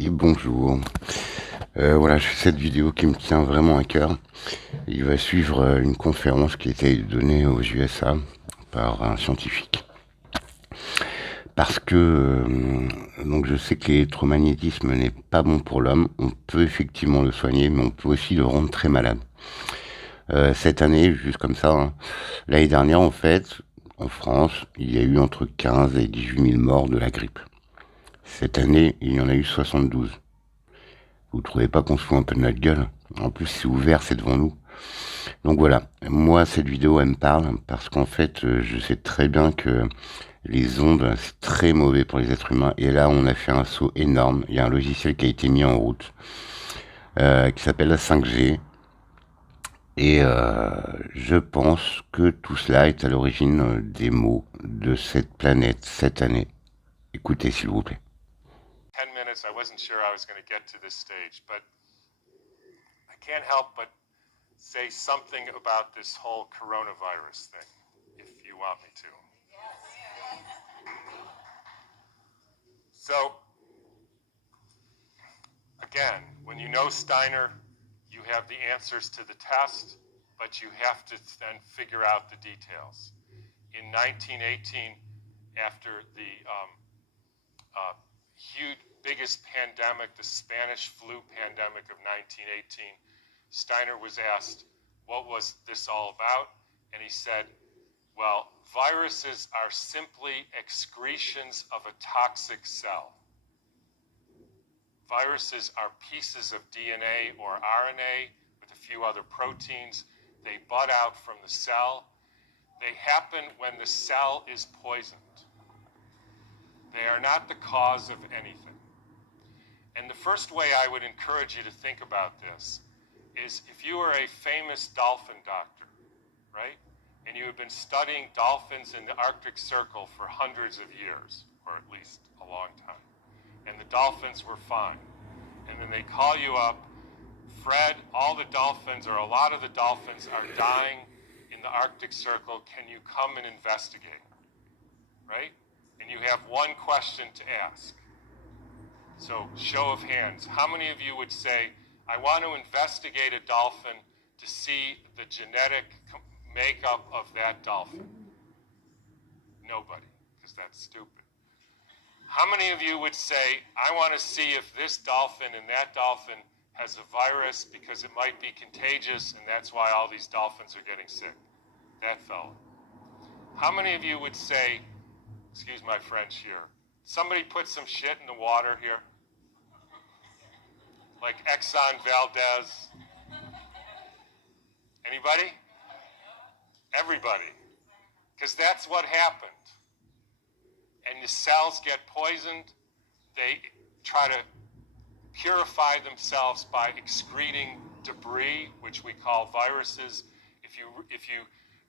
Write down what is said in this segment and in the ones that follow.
Et bonjour. Voilà, je fais cette vidéo qui me tient vraiment à cœur. Il va suivre une conférence qui a été donnée aux USA par un scientifique. Parce que donc je sais que l'électromagnétisme n'est pas bon pour l'homme. On peut effectivement le soigner, mais on peut aussi le rendre très malade. Cette année, juste comme ça, hein, l'année dernière en fait, en France, il y a eu entre 15 et 18 000 morts de la grippe. Cette année, il y en a eu 72. Vous trouvez pas qu'on se fout un peu de notre gueule? En plus, c'est ouvert, c'est devant nous. Donc voilà, moi, cette vidéo, elle me parle parce qu'en fait, je sais très bien que les ondes, c'est très mauvais pour les êtres humains. Et là, on a fait un saut énorme. Il y a un logiciel qui a été mis en route qui s'appelle la 5G. Et je pense que tout cela est à l'origine des maux de cette planète cette année. Écoutez, s'il vous plaît. 10 minutes, I wasn't sure I was going to get to this stage, but I can't help but say something about this whole coronavirus thing, if you want me to. So, again, when you know Steiner, you have the answers to the test, but you have to then figure out the details. In 1918, after the huge, biggest pandemic, the Spanish flu pandemic of 1918, Steiner was asked, what was this all about? And he said, well, viruses are simply excretions of a toxic cell. Viruses are pieces of DNA or RNA with a few other proteins. They bud out from the cell. They happen when the cell is poisoned. They are not the cause of anything. And the first way I would encourage you to think about this is if you are a famous dolphin doctor, right? And you have been studying dolphins in the Arctic Circle for hundreds of years, or at least a long time. And the dolphins were fine. And then they call you up, Fred, all the dolphins, or a lot of the dolphins are dying in the Arctic Circle. Can you come and investigate? Right? And you have one question to ask. So, show of hands. How many of you would say, I want to investigate a dolphin to see the genetic makeup of that dolphin? Nobody, because that's stupid. How many of you would say, I want to see if this dolphin and that dolphin has a virus because it might be contagious and that's why all these dolphins are getting sick? That fellow. How many of you would say, excuse my French here, somebody put some shit in the water here? Like Exxon Valdez? Anybody? Everybody. Because that's what happened. And the cells get poisoned. They try to purify themselves by excreting debris, which we call viruses. If you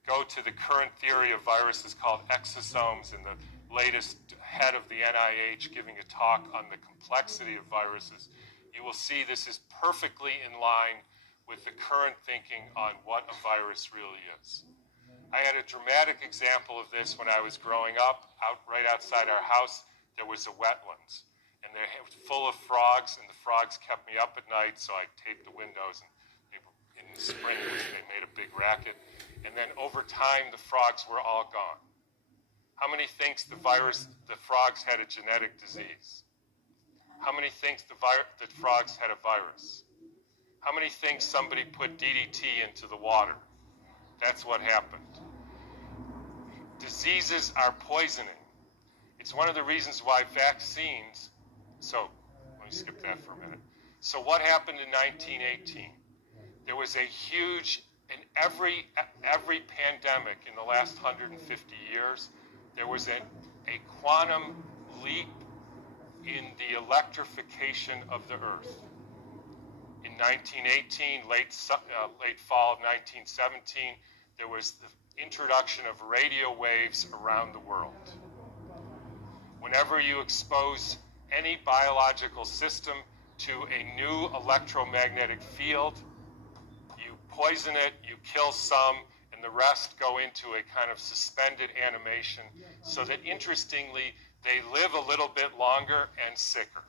go to the current theory of viruses called exosomes, and the latest head of the NIH giving a talk on the complexity of viruses, you will see this is perfectly in line with the current thinking on what a virus really is. I had a dramatic example of this when I was growing up. Right outside our house, there was a wetlands. And they're full of frogs, and the frogs kept me up at night, so I taped the windows, and in the spring they made a big racket. And then over time, the frogs were all gone. How many thinks the frogs had a genetic disease? How many thinks the frogs had a virus? How many think somebody put DDT into the water? That's what happened. Diseases are poisoning. It's one of the reasons why vaccines, so let me skip that for a minute. So what happened in 1918? There was a huge, in every pandemic in the last 150 years, there was a quantum leap in the electrification of the Earth. In 1918, late fall of 1917, there was the introduction of radio waves around the world. Whenever you expose any biological system to a new electromagnetic field, you poison it, you kill some, and the rest go into a kind of suspended animation so that, interestingly, they live a little bit longer and sicker.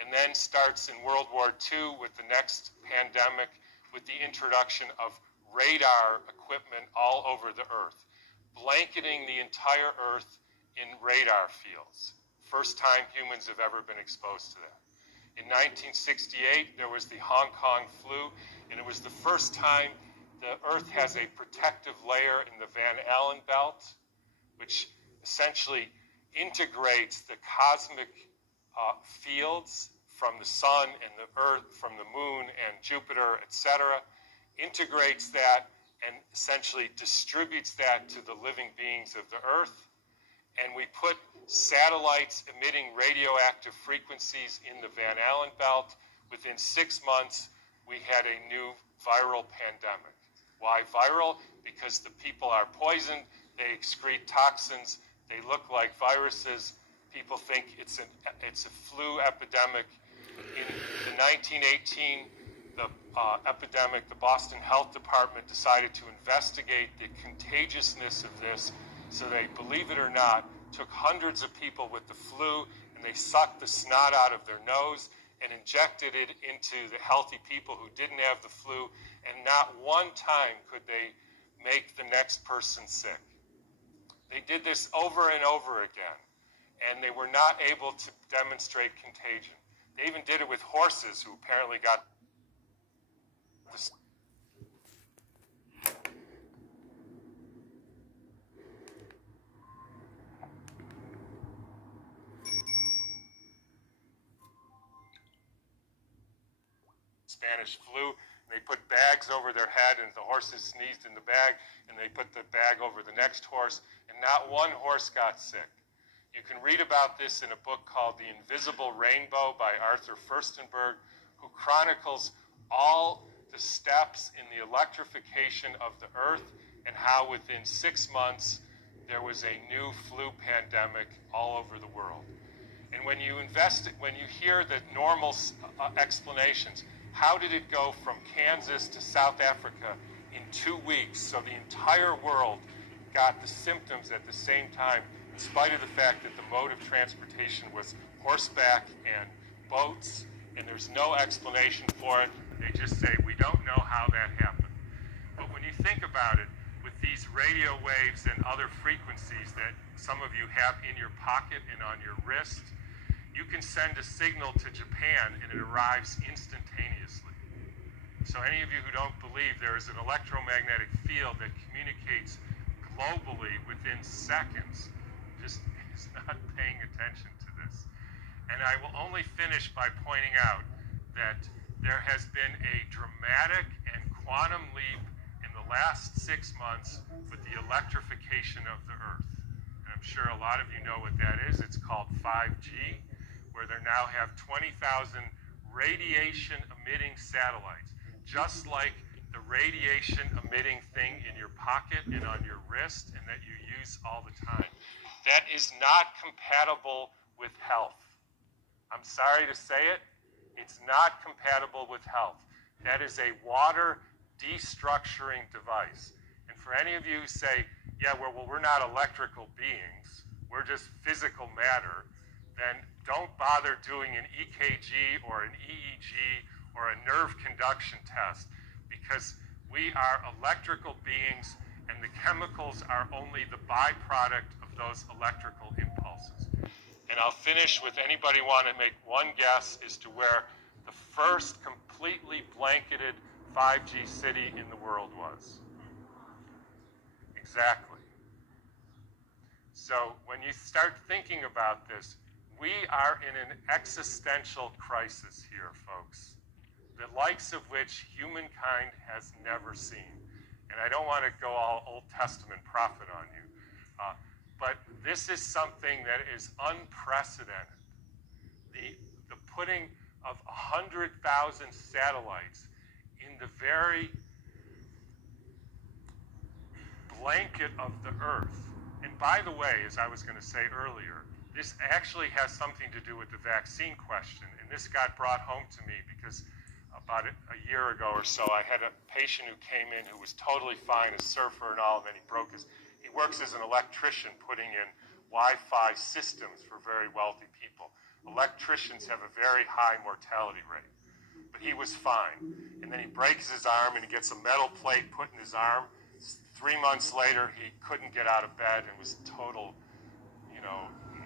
and then starts in World War II with the next pandemic with the introduction of radar equipment all over the Earth, blanketing the entire Earth in radar fields. First time humans have ever been exposed to that. In 1968, there was the Hong Kong flu, and it was the first time the Earth has a protective layer in the Van Allen belt, which essentially integrates the cosmic fields from the sun and the Earth, from the moon and Jupiter, etc., integrates that and essentially distributes that to the living beings of the Earth. And we put satellites emitting radioactive frequencies in the Van Allen belt. Within 6 months, we had a new viral pandemic. Why viral? Because the people are poisoned, they excrete toxins, they look like viruses. People think it's a flu epidemic. In the 1918 epidemic, the Boston Health Department decided to investigate the contagiousness of this. So they, believe it or not, took hundreds of people with the flu and they sucked the snot out of their nose and injected it into the healthy people who didn't have the flu, and not one time could they make the next person sick. They did this over and over again, and they were not able to demonstrate contagion. They even did it with horses who apparently got the Spanish flu. They put bags over their head, and the horses sneezed in the bag, and they put the bag over the next horse, and not one horse got sick. You can read about this in a book called The Invisible Rainbow by Arthur Furstenberg, who chronicles all the steps in the electrification of the Earth and how within 6 months there was a new flu pandemic all over the world. And when you hear the normal explanations, how did it go from Kansas to South Africa in 2 weeks? So the entire world got the symptoms at the same time, in spite of the fact that the mode of transportation was horseback and boats, and there's no explanation for it. They just say, we don't know how that happened. But when you think about it, with these radio waves and other frequencies that some of you have in your pocket and on your wrist, you can send a signal to Japan and it arrives instantaneously. So any of you who don't believe, there is an electromagnetic field that communicates globally within seconds, just is not paying attention to this. And I will only finish by pointing out that there has been a dramatic and quantum leap in the last 6 months with the electrification of the Earth. And I'm sure a lot of you know what that is. It's called 5G, where they now have 20,000 radiation-emitting satellites, just like the radiation-emitting thing in your pocket and on your wrist and that you use all the time. That is not compatible with health. I'm sorry to say it, it's not compatible with health. That is a water destructuring device. And for any of you who say, yeah, well, we're not electrical beings, we're just physical matter, then don't bother doing an EKG or an EEG or a nerve conduction test, because we are electrical beings and the chemicals are only the byproduct of those electrical impulses. And I'll finish with, anybody want to make one guess as to where the first completely blanketed 5G city in the world was? Exactly. So when you start thinking about this, we are in an existential crisis here, folks, the likes of which humankind has never seen. And I don't want to go all Old Testament prophet on you, but this is something that is unprecedented. The putting of 100,000 satellites in the very blanket of the Earth. And by the way, as I was going to say earlier, this actually has something to do with the vaccine question. And this got brought home to me because about a year ago or so, I had a patient who came in who was totally fine, a surfer and all, and then he works as an electrician putting in Wi-Fi systems for very wealthy people. electricians have a very high mortality rate. But he was fine. And then he breaks his arm and he gets a metal plate put in his arm. 3 months later, he couldn't get out of bed and was total,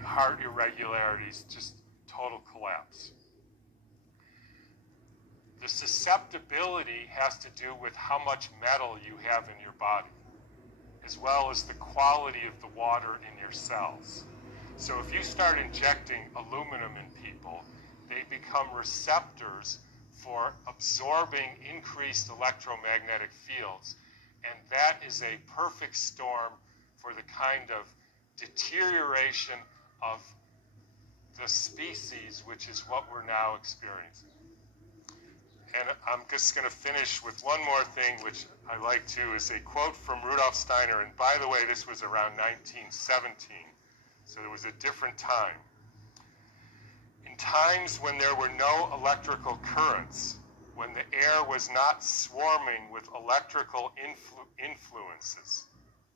heart irregularities, just total collapse. The susceptibility has to do with how much metal you have in your body, as well as the quality of the water in your cells. So if you start injecting aluminum in people, they become receptors for absorbing increased electromagnetic fields, and that is a perfect storm for the kind of deterioration of the species, which is what we're now experiencing. And I'm just going to finish with one more thing, which I like too, is a quote from Rudolf Steiner. And by the way, this was around 1917, so there was a different time. In times when there were no electrical currents, when the air was not swarming with electrical influences,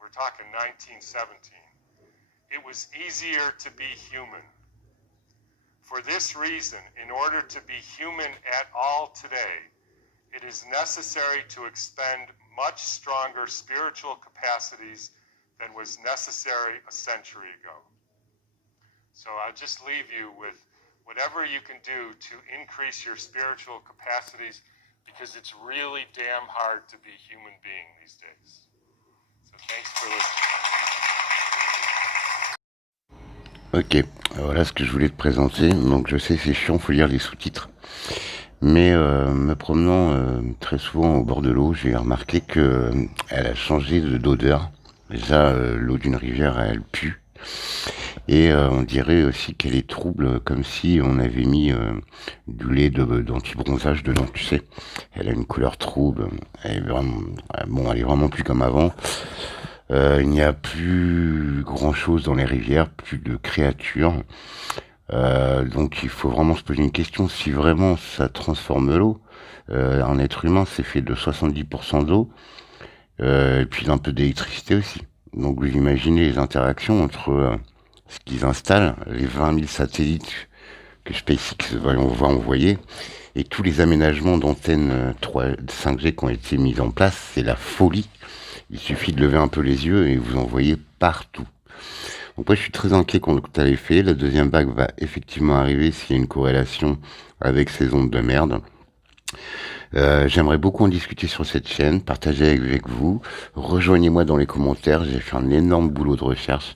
we're talking 1917, it was easier to be human. For this reason, in order to be human at all today, it is necessary to expend much stronger spiritual capacities than was necessary a century ago. So I'll just leave you with whatever you can do to increase your spiritual capacities, because it's really damn hard to be a human being these days. So thanks for listening. Ok, voilà ce que je voulais te présenter. Donc je sais, c'est chiant, faut lire les sous-titres. Mais me promenant très souvent au bord de l'eau, j'ai remarqué que elle a changé d'odeur. Déjà, l'eau d'une rivière, elle pue. Et on dirait aussi qu'elle est trouble, comme si on avait mis du lait d'anti-bronzage dedans, tu sais. Elle a une couleur trouble. Elle est vraiment, elle est vraiment plus comme avant. Il n'y a plus grand chose dans les rivières, plus de créatures. Donc il faut vraiment se poser une question, si vraiment ça transforme l'eau. Un être humain, c'est fait de 70% d'eau, et puis d'un peu d'électricité aussi. Donc vous imaginez les interactions entre ce qu'ils installent, les 20 000 satellites que SpaceX va envoyer, et tous les aménagements d'antennes 5G qui ont été mis en place. C'est la folie. Il suffit de lever un peu les yeux et vous en voyez partout. Donc moi je suis très inquiet contre tu avais fait. La deuxième vague va effectivement arriver s'il y a une corrélation avec ces ondes de merde. J'aimerais beaucoup en discuter sur cette chaîne, partager avec vous. Rejoignez-moi dans les commentaires, j'ai fait un énorme boulot de recherche.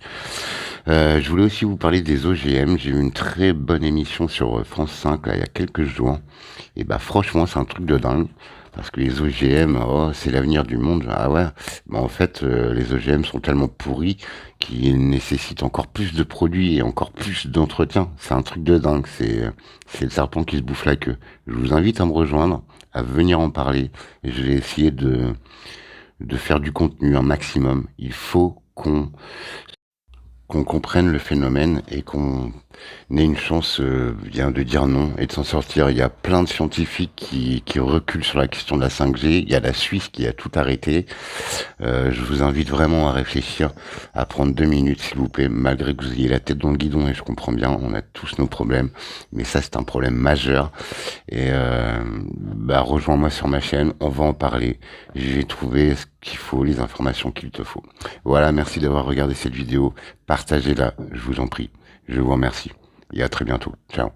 Je voulais aussi vous parler des OGM. J'ai eu une très bonne émission sur France 5 là, il y a quelques jours. Et bah franchement c'est un truc de dingue. Parce que les OGM, c'est l'avenir du monde. Ah ouais, mais en fait, les OGM sont tellement pourris qu'ils nécessitent encore plus de produits et encore plus d'entretien. C'est un truc de dingue. C'est le serpent qui se bouffe la queue. Je vous invite à me rejoindre, à venir en parler. Et je vais essayer de faire du contenu un maximum. Il faut qu'on comprenne le phénomène et qu'on ait une chance bien de dire non et de s'en sortir. Il y a plein de scientifiques qui reculent sur la question de la 5G. Il y a la Suisse qui a tout arrêté. Je vous invite vraiment à réfléchir, à prendre 2 minutes s'il vous plaît, malgré que vous ayez la tête dans le guidon, et je comprends bien, on a tous nos problèmes, mais ça c'est un problème majeur. Et rejoins-moi sur ma chaîne, on va en parler. J'ai trouvé ce qu'il faut, les informations qu'il te faut. Voilà, merci d'avoir regardé cette vidéo. Partagez-la, je vous en prie. Je vous remercie. Et à très bientôt. Ciao.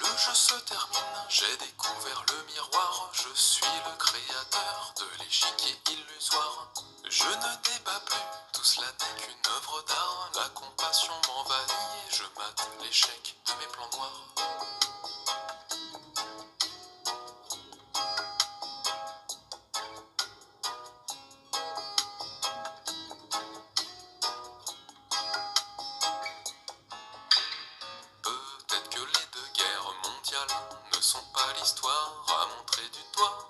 Le jeu se termine, j'ai découvert le miroir, je suis le créateur de l'échiquier illusoire. Je ne débat plus, tout cela n'est qu'une œuvre d'art, la compassion m'envahit et je mate l'échec de mes plans noirs. pas l'histoire à montrer du doigt.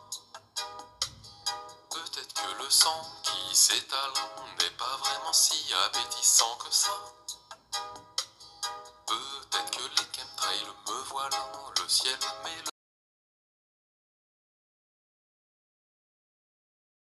Peut-être que le sang qui s'étale n'est pas vraiment si appétissant que ça. Peut-être que les chemtrails me voilent le ciel, mais